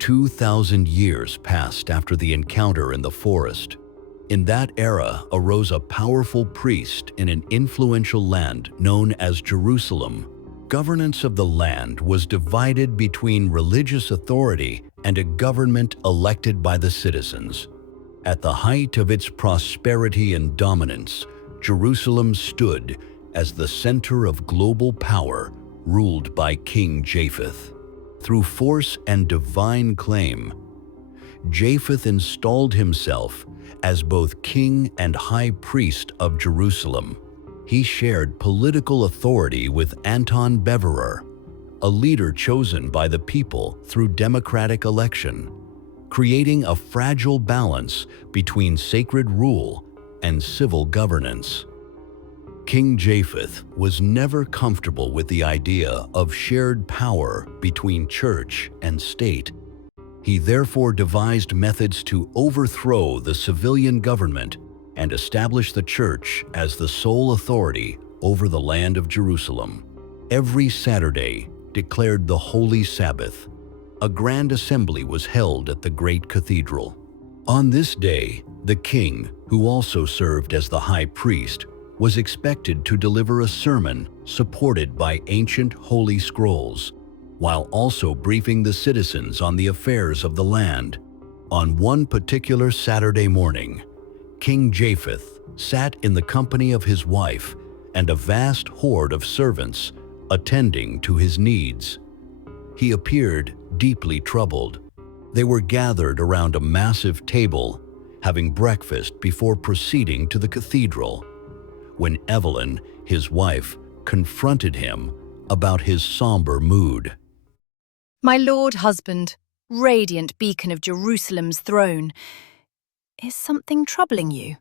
2,000 years passed after the encounter in the forest. In that era arose a powerful priest in an influential land known as Jerusalem. Governance of the land was divided between religious authority and a government elected by the citizens. At the height of its prosperity and dominance, Jerusalem stood as the center of global power, ruled by King Japheth. Through force and divine claim, Japheth installed himself as both king and high priest of Jerusalem. He shared political authority with Anton Beverer, a leader chosen by the people through democratic election, creating a fragile balance between sacred rule and civil governance. King Japheth was never comfortable with the idea of shared power between church and state. He therefore devised methods to overthrow the civilian government and establish the church as the sole authority over the land of Jerusalem. Every Saturday, declared the Holy Sabbath, a grand assembly was held at the great cathedral. On this day, the king, who also served as the high priest, was expected to deliver a sermon supported by ancient holy scrolls, while also briefing the citizens on the affairs of the land. On one particular Saturday morning, King Japheth sat in the company of his wife and a vast horde of servants attending to his needs. He appeared deeply troubled. They were gathered around a massive table, having breakfast before proceeding to the cathedral, when Evelyn, his wife, confronted him about his somber mood. My lord husband, radiant beacon of Jerusalem's throne, is something troubling you?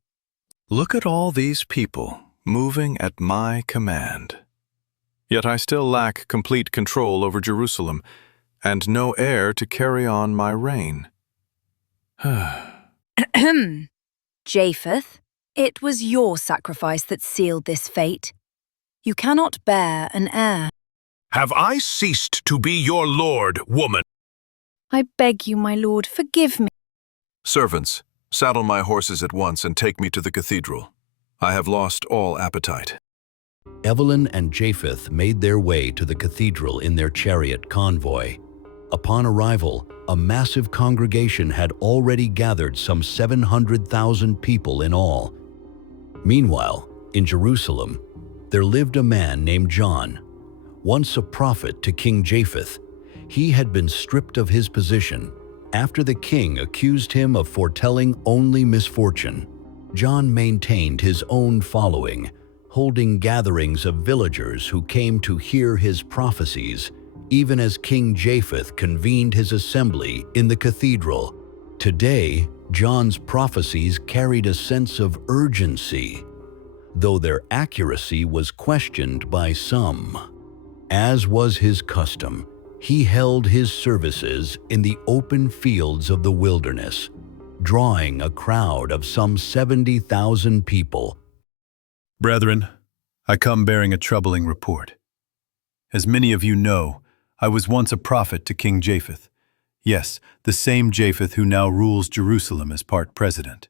Look at all these people moving at my command. Yet I still lack complete control over Jerusalem, and no heir to carry on my reign. Japheth, it was your sacrifice that sealed this fate. You cannot bear an heir. Have I ceased to be your lord, woman? I beg you, my lord, forgive me. Servants, saddle my horses at once and take me to the cathedral. I have lost all appetite. Evelyn and Japheth made their way to the cathedral in their chariot convoy. Upon arrival, a massive congregation had already gathered some 700,000 people in all. Meanwhile, in Jerusalem, there lived a man named John. Once a prophet to King Japheth, he had been stripped of his position after the king accused him of foretelling only misfortune. John maintained his own following, holding gatherings of villagers who came to hear his prophecies, even as King Japheth convened his assembly in the cathedral. Today, John's prophecies carried a sense of urgency, though their accuracy was questioned by some. As was his custom, he held his services in the open fields of the wilderness, drawing a crowd of some 70,000 people. Brethren, I come bearing a troubling report. As many of you know, I was once a prophet to King Japheth. Yes, the same Japheth who now rules Jerusalem as part president.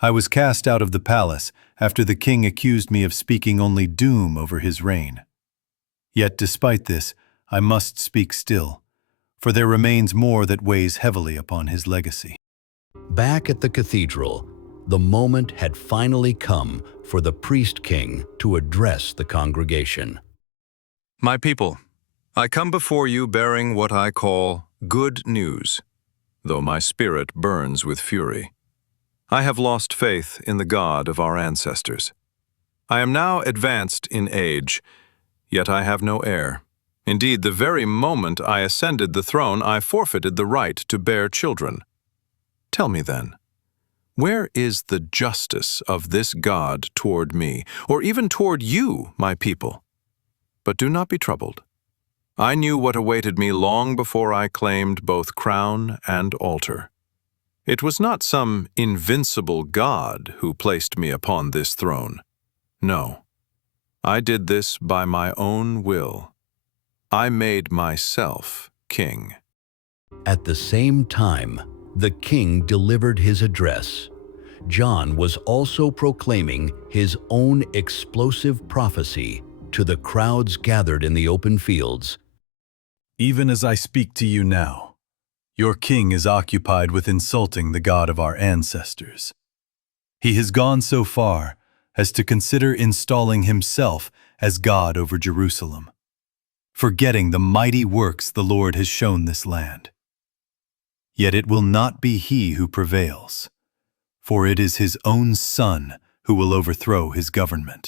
I was cast out of the palace after the king accused me of speaking only doom over his reign. Yet despite this, I must speak still, for there remains more that weighs heavily upon his legacy. Back at the cathedral, the moment had finally come for the priest-king to address the congregation. My people, I come before you bearing what I call good news, though my spirit burns with fury. I have lost faith in the God of our ancestors. I am now advanced in age, yet I have no heir. Indeed, the very moment I ascended the throne, I forfeited the right to bear children. Tell me then, where is the justice of this God toward me, or even toward you, my people? But do not be troubled. I knew what awaited me long before I claimed both crown and altar. It was not some invincible God who placed me upon this throne. No, I did this by my own will. I made myself king. At the same time, the king delivered his address. John was also proclaiming his own explosive prophecy to the crowds gathered in the open fields. Even as I speak to you now, your king is occupied with insulting the God of our ancestors. He has gone so far as to consider installing himself as God over Jerusalem, forgetting the mighty works the Lord has shown this land. Yet it will not be he who prevails, for it is his own son who will overthrow his government.